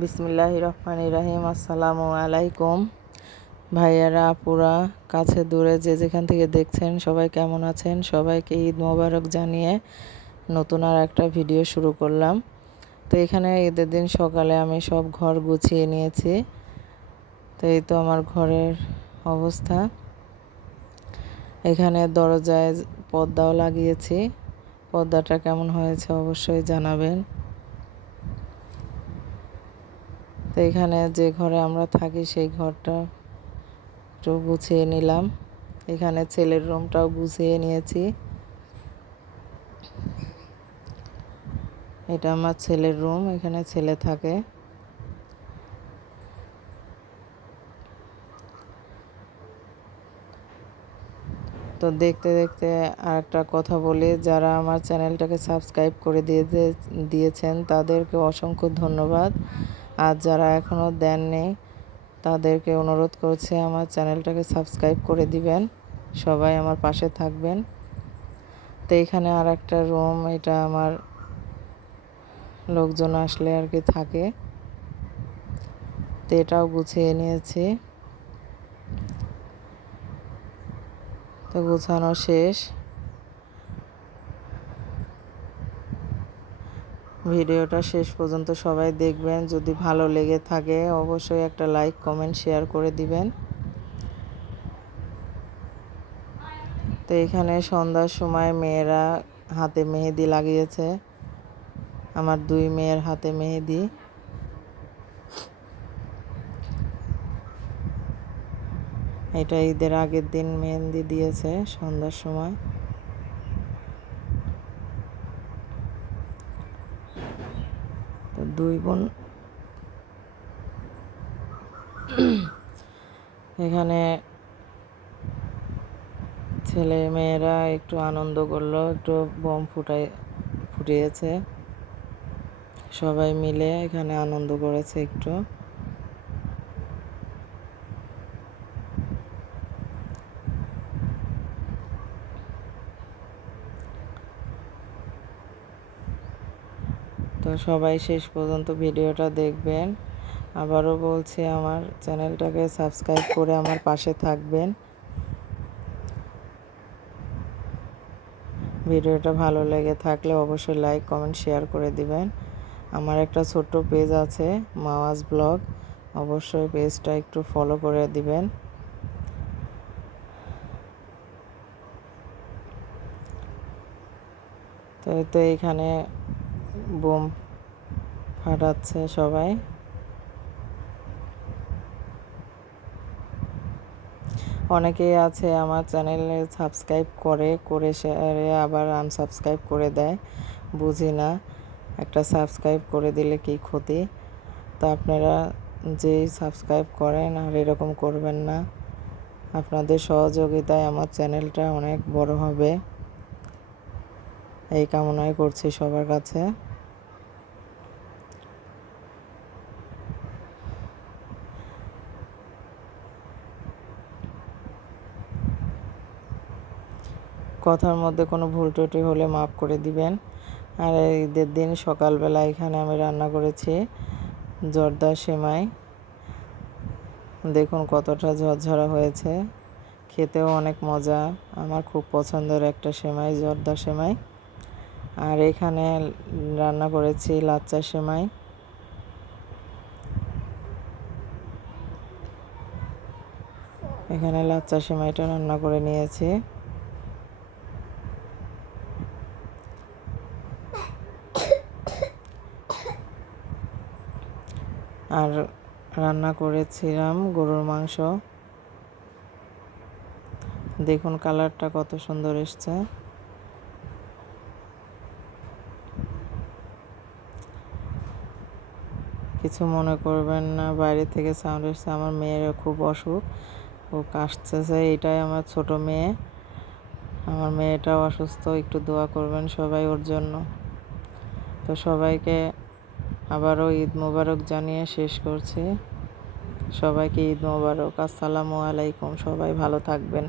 বিসমিল্লাহ রহমান রাহিম। আসসালামু আলাইকুম। ভাইয়ারা, আপুরা, কাছে দূরে যে যেখান থেকে দেখছেন, সবাই কেমন আছেন? সবাইকে ঈদ মোবারক জানিয়ে নতুন আর একটা ভিডিও শুরু করলাম। তো এখানে ঈদের দিন সকালে আমি সব ঘর গুছিয়ে নিয়েছি। তো এই তো আমার ঘরের অবস্থা। এখানে দরজায় পর্দাও লাগিয়েছি। পর্দাটা কেমন হয়েছে অবশ্যই জানাবেন। তো এখানে যে ঘরে আমরা থাকি, সেই ঘরটা একটু গুছিয়ে নিলাম। এখানে ছেলের রুমটাও গুছিয়ে নিয়েছি। এটা আমার ছেলের রুম, এখানে ছেলে থাকে। তো দেখতে দেখতে আর একটা কথা বলি, যারা আমার চ্যানেলটাকে সাবস্ক্রাইব করে দিয়ে দিয়েছেন, তাদেরকে অসংখ্য ধন্যবাদ। আর যারা এখনও দেননি, তাদেরকে অনুরোধ করছে আমার চ্যানেলটাকে সাবস্ক্রাইব করে দিবেন। সবাই আমার পাশে থাকবেন। তো এখানে আর একটা রুম, এটা আমার লোকজন আসলে আর কি থাকে। তো এটাও গুছিয়ে নিয়েছি। তো গুছানো শেষ। ভিডিওটা শেষ পর্যন্ত সবাই দেখবেন। যদি ভালো লেগে থাকে, অবশ্যই একটা লাইক, কমেন্ট, শেয়ার করে দিবেন। তো এখানে সন্ধ্যার সময় মেয়েরা হাতে মেহেদি লাগিয়েছে। আমার দুই মেয়ের হাতে মেহেদি। এটা ঈদের আগের দিন মেহেন্দি দিয়েছে সন্ধ্যার সময়। দুই বোন। এখানে ছেলে মেয়েরা একটু আনন্দ করল, একটু বোম ফুটাই ফুটিয়েছে। সবাই মিলে এখানে আনন্দ করেছে একটু। তো সবাই শেষ পর্যন্ত ভিডিওটা দেখবেন। আবারও বলছি, আমার চ্যানেলটাকে সাবস্ক্রাইব করে আমার পাশে থাকবেন। ভিডিওটা ভালো লেগে থাকলে অবশ্যই লাইক, কমেন্ট, শেয়ার করে দিবেন। আমার একটা ছোট্ট পেজ আছে, মাওয়াজ ব্লগ। অবশ্যই পেজটা একটু ফলো করে দিবেন। তো তো এখানে বোম ফাটাচ্ছে সবাই। অনেকেই আছে আমার চ্যানেলে সাবস্ক্রাইব করে করে শেয়ারে আবার আনসাবস্ক্রাইব করে দেয়। বুঝি না, একটা সাবস্ক্রাইব করে দিলে কি ক্ষতি? তো আপনারা যেই সাবস্ক্রাইব করেন আর এরকম করবেন না। আপনাদের সহযোগিতায় আমার চ্যানেলটা অনেক বড় হবে। এই কামনাই করছি সবার কাছে। কথার মধ্যে কোনো ভুল ত্রুটি হলে মাফ করে দিবেন। আর ঈদের দিন সকালবেলা এখানে আমি রান্না করেছি জর্দা সেমাই। দেখুন কতটা ঝরঝরা হয়েছে। খেতেও অনেক মজা। আমার খুব পছন্দের একটা সেমাই, জর্দা সেমাই। আর এখানে রান্না করেছি লাচ্চা সেমাই। এখানে লাচ্চা সেমাইটা রান্না করে নিয়েছি। আর রান্না করেছিলাম গরুর মাংস। দেখুন কালারটা কত সুন্দর এসছে। কিছু মনে করবেন না। বাইরে থেকে সাউন্ড এসছে আমার মেয়ের খুব অসুখ। ও কাশতেছে। এটাই আমার ছোট মেয়ে। আমার মেয়েটাও অসুস্থ। একটু দোয়া করবেন সবাই ওর জন্য। তো সবাইকে আবারও ঈদ মোবারক জানিয়ে শেষ করছি। সবাইকে ঈদ মোবারক। আসসালামু আলাইকুম। সবাই ভালো থাকবেন।